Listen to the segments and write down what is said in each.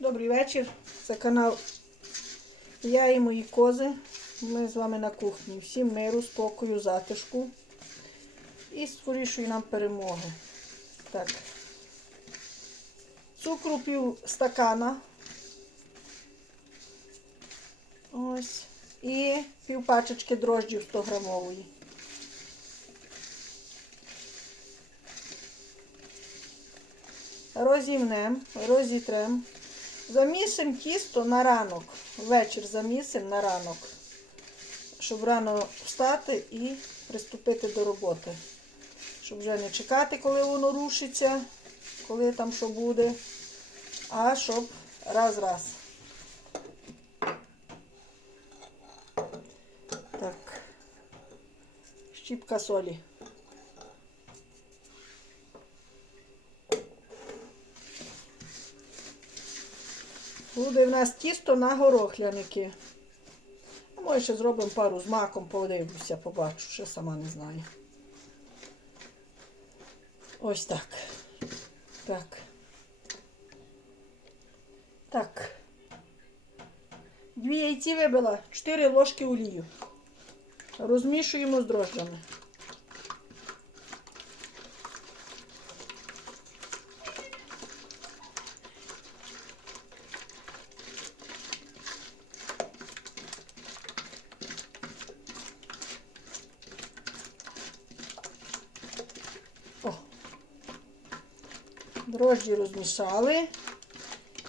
Добрий вечір. Це канал Я і мої кози. Ми з вами на кухні. Всім миру, спокою, затишку і скорішої нам перемоги. Так. Цукру пів стакана. Ось. І пів пачечки дрожджів 100 грамової. Розімнем, розітрем. Замісимо тісто на ранок. Вечір замісимо на ранок. Щоб рано встати і приступити до роботи. Щоб вже не чекати, коли воно рушиться, коли там що буде. А щоб раз-раз. Так. Щіпка солі. Буде в нас тісто на горохляники. А може ще зробимо пару з маком, подивлюся, побачу, ще сама не знаю. Ось так. Так. Так. Дві яйці вибила, 4 ложки олію. Розмішуємо з дрожжами. Дрожжі розмішали.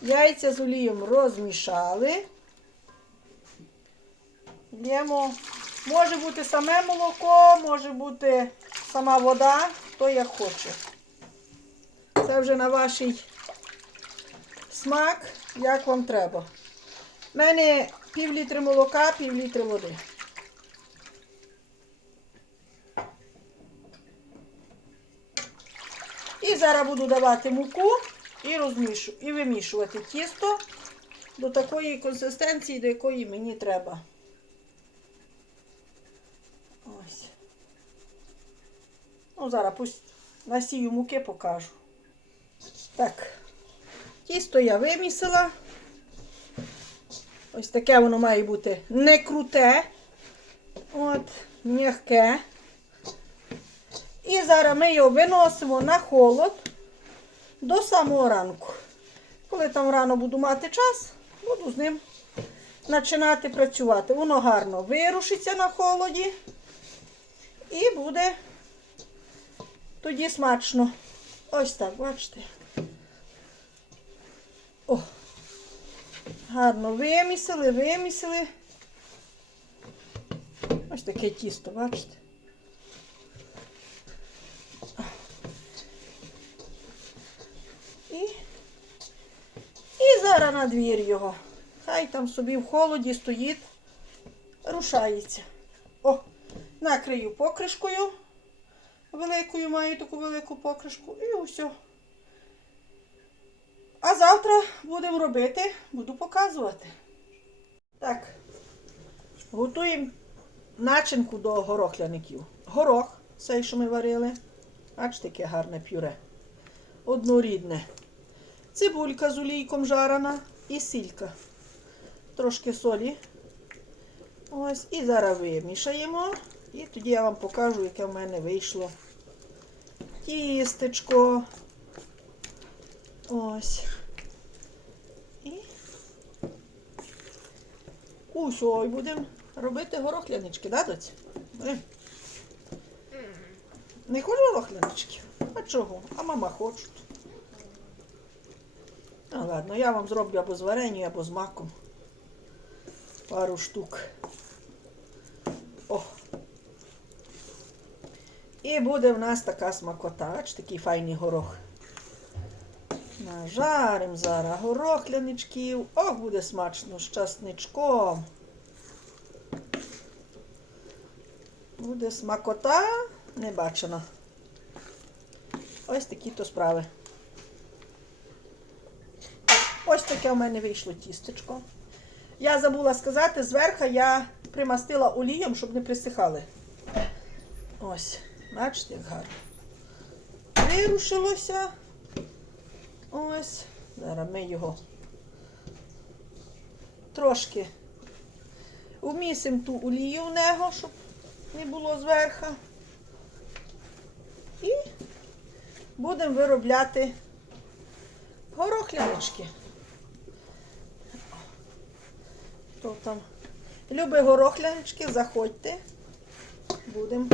Яйця з олієм розмішали. Лємо. Може бути саме молоко, може бути сама вода, хто як хоче. Це вже на ваш смак, як вам треба. У мене пів літри молока, пів літри води. І зараз буду давати муку і розмішу, і вимішувати тісто до такої консистенції, до якої мені треба. Ось. Ну, зараз пусть насію муки покажу. Так, тісто я вимісила. Ось таке воно має бути не круте. От, м'яке. І зараз ми його виносимо на холод до самого ранку. Коли там рано буду мати час, буду з ним починати працювати. Воно гарно вирушиться на холоді і буде тоді смачно. Ось так, бачите. О, гарно вимісили, вимісили. Ось таке тісто, бачите? І, і зараз на двір його. Хай там собі в холоді стоїть, рушається. О, накрию покришкою. Великою маю таку велику покришку. І усе. А завтра будемо робити, буду показувати. Так, готуємо начинку до горохляників. Горох, цей, що ми варили. Бачите, яке гарне пюре однорідне. Цибулька з олійком жарена і сілька. Трошки солі. Ось, і зараз вимішаємо. І тоді я вам покажу, яке в мене вийшло тістечко. Ось. І усьо, будемо робити горохлянички, да, доць? Не хочу горохляничків? А чого? А мама хочуть. Ну ладно, я вам зроблю або з варенню, або з маком. Пару штук. О. І буде в нас така смакота. Бачите, такий файний горох. Нажарим зараз горохляничків. Ох, буде смачно з часничком. Буде смакота не бачена. Ось такі то справи. Ось таке в мене вийшло тістечко. Я забула сказати, зверху я примастила олієм, щоб не присихали. Ось, бачите, як гарно. Вирушилося. Ось. Зараз ми його трошки умісимо ту олію в нього, щоб не було зверху. І будемо виробляти горохлянички. Хто там любить горохлянички, заходьте. Будемо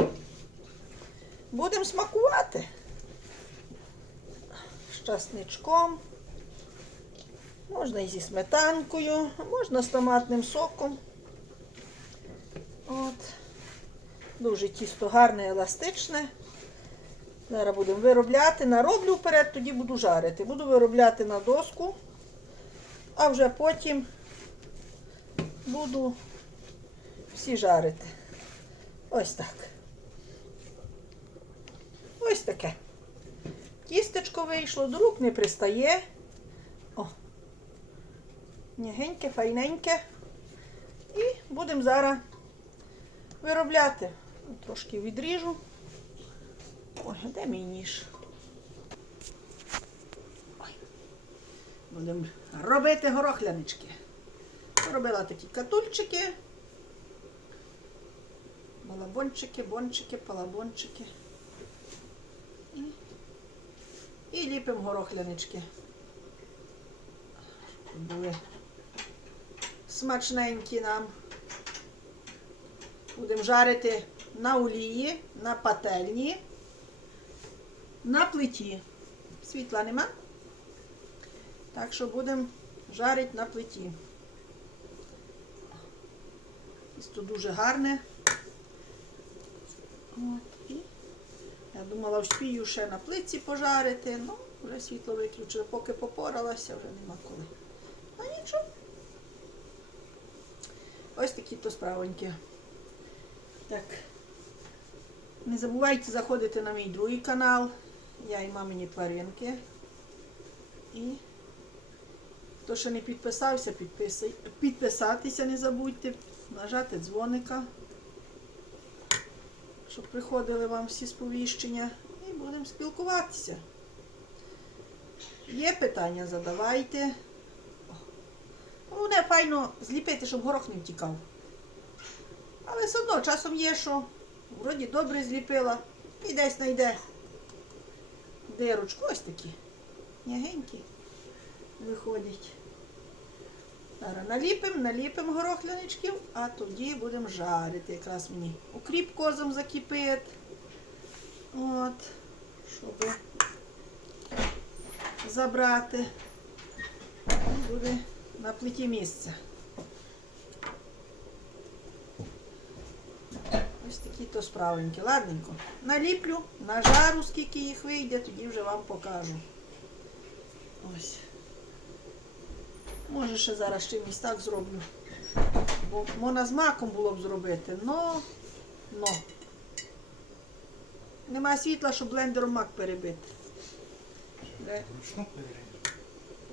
будем смакувати. З часничком. Можна і зі сметанкою, можна з томатним соком. От. Дуже тісто гарне, еластичне. Зараз будемо виробляти. Нароблю вперед, тоді буду жарити. Буду виробляти на доску, а вже потім буду всі жарити. Ось так. Ось таке. Тістечко вийшло, до рук не пристає. О. Нягеньке, файненьке. І будемо зараз виробляти. Трошки відріжу. Ой, де мій ніж? Будемо робити горохлянички. Робила такі катульчики. Балабончики, бончики, палабончики. І, і ліпимо горохлянички. Були смачненькі нам. Будемо жарити на олії, на пательні, на плиті. Світла нема. Так що будемо жарити на плиті. Тісто дуже гарне. Я думала, вспію ще на плитці пожарити, ну, вже світло виключили, поки попоралася, вже нема коли. А нічого. Ось такі то справоньки. Так. Не забувайте заходити на мій другий канал. Я і мамині тваринки. І хто ще не підписався, підписай, підписатися не забудьте, нажати дзвоника, щоб приходили вам всі сповіщення. І будемо спілкуватися. Є питання, задавайте. Головне файно зліпити, щоб горох не втікав. Але все одно часом є, що вроді добре зліпила і десь знайде дирочку. Ось такі. М'ягенькі виходять. Зараз наліпимо, наліпимо горохляничків, а тоді будемо жарити. Якраз мені укріп козом закипить. От, щоб забрати. Буде на плиті місце. Ось такі то справенькі. Ладненько. Наліплю, нажару, скільки їх вийде, тоді вже вам покажу. Ось. Може ще зараз чимось так зроблю. Бо можна з маком було б зробити, но, но. Нема світла, щоб блендером мак перебити. Де?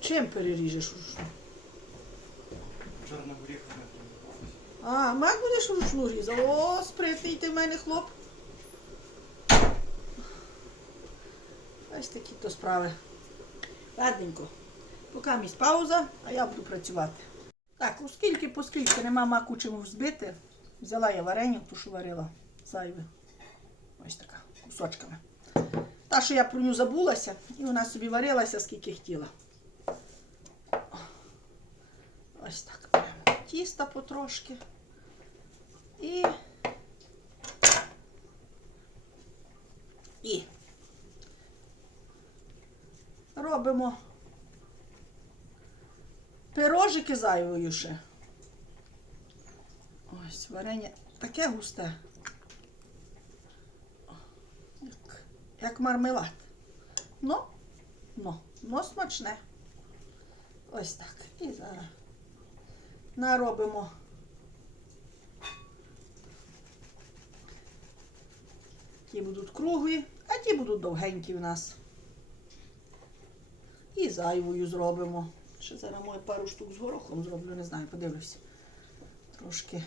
Чим переріжеш ручну? Чорна горіха не А, мак будеш вручну різав. О, спритний ти в мене хлоп. Ось такі то справи. Ладненько. Поки місь пауза, а я буду працювати. Так, оскільки, поскільки нема маку чим взбити, взяла я варення, ту, що варила зайве. Ось така, кусочками. Та, що я про нього забулася, і вона собі варилася, скільки хотіла. Ось так. Тіста потрошки. І. І. Робимо пирожики зайвою ще. Ось варення таке густе. Як, як мармелад. Ну, ну, ну смачне. Ось так. І зараз наробимо. Будуть круглі, а ті будуть довгенькі в нас. І зайвою зробимо. Ще зараз моє пару штук з горохом зроблю, не знаю, подивлюся. Трошки.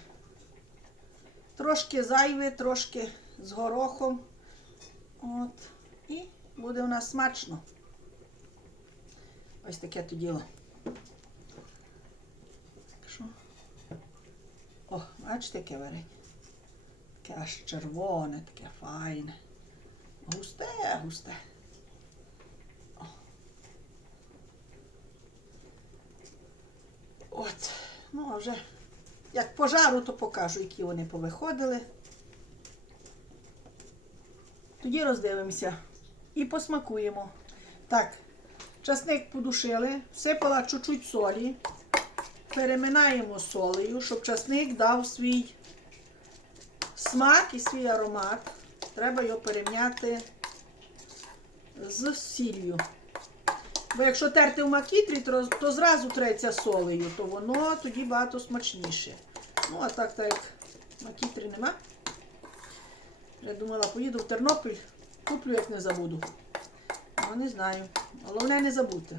Трошки зайве, трошки з горохом. От. І буде у нас смачно. Ось таке то діло. Що О, бачите, яке варення. Таке аж червоне, таке файне. Густе, густе. О. От, ну вже як пожару, то покажу, які вони повиходили. Тоді роздивимося і посмакуємо. Так, часник подушили, всипала чуть-чуть солі, переминаємо солею, щоб часник дав свій смак і свій аромат. Треба його перем'яти з сіллю. Бо якщо терти в макітрі, то, то зразу треться солею, то воно тоді багато смачніше. Ну, а так, так як макітрі нема. Я думала, поїду в Тернопіль, куплю, як не забуду. Ну, не знаю. Головне не забути.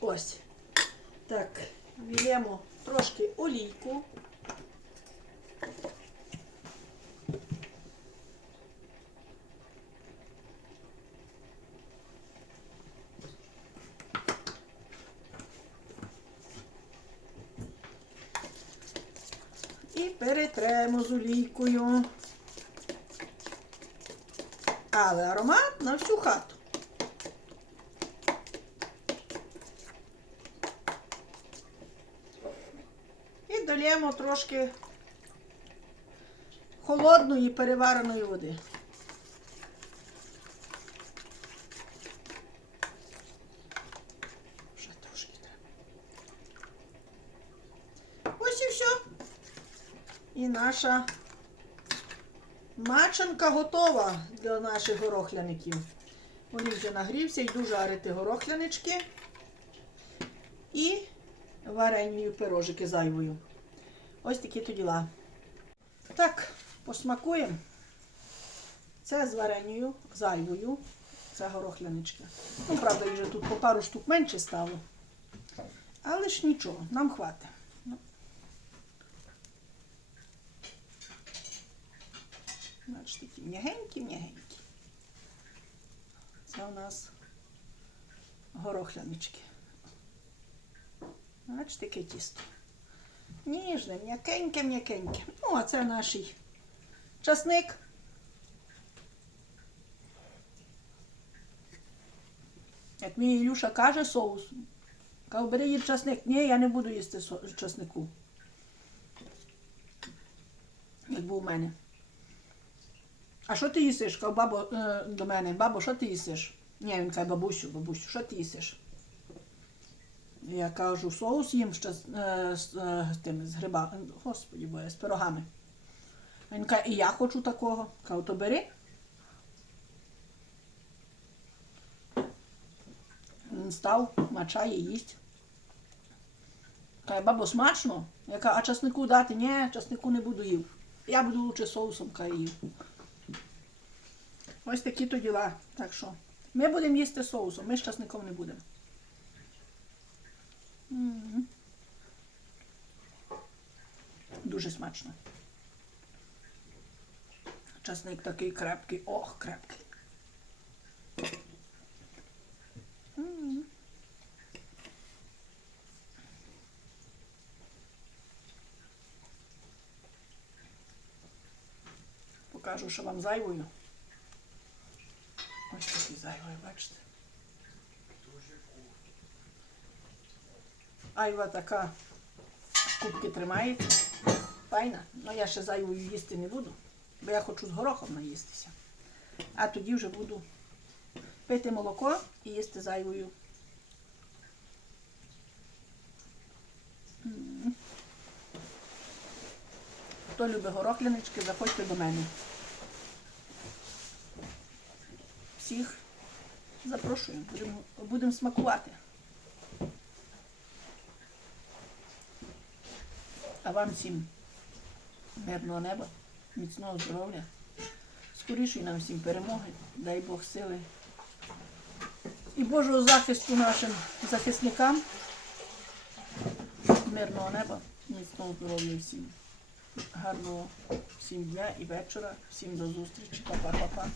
Ось. Так, вілємо трошки олійку. І перетремо з олійкою. Але аромат на всю хату. І долємо трошки холодної перевареної води. Ще трошки треба. Ось і все. І наша Мачанка готова для наших горохляників. Олій вже нагрівся, йду жарити горохлянички і варенію пирожики зайвою. Ось такі то діла. Так, посмакуємо. Це з вареною зайвою. Це горохлянички. Ну, правда, їх вже тут по пару штук менше стало. Але ж нічого, нам хватить. Бачите, такі м'ягенькі-м'ягенькі. Це у нас горохлянички. Бачите, яке тісто. Ніжне, м'якеньке, м'якеньке. Ну, а це наш часник. Як мій Ілюша каже соус, каже, бери їй часник. Ні, я не буду їсти часнику. Як був у мене. А що ти їсиш? Кав бабо е, до мене, бабо, що ти їсиш? Ні, він каже, бабусю, бабусю, що ти їсиш? Я кажу, соус їм ще з, е, з, е, тими, з гриба, господі боє, з пирогами. Він каже, і я хочу такого. Кажу, то бери. Він став, мачає, їсть. Каже, бабо, смачно? Я кажу, а часнику дати? Ні, часнику не буду їв. Я буду лучше соусом каже, їв. Ось такі то діла. Так що ми будемо їсти соусом, ми з часником не будемо. Дуже смачно. Часник такий крепкий. Ох, крепкий. Покажу, що вам зайвою. Зайвий, бачите. Айва така кубки тримається. Файна. Ну я ще зайвою їсти не буду, бо я хочу з горохом наїстися. А тоді вже буду пити молоко і їсти зайвою. Хто любить горохлянички, заходьте до мене. Всіх запрошую, будемо будем смакувати. А вам всім мирного неба, міцного здоров'я, скорішої нам всім перемоги, дай Бог сили і Божого захисту нашим захисникам, мирного неба, міцного здоров'я всім. Гарного всім дня і вечора, всім до зустрічі, па-па-па-па.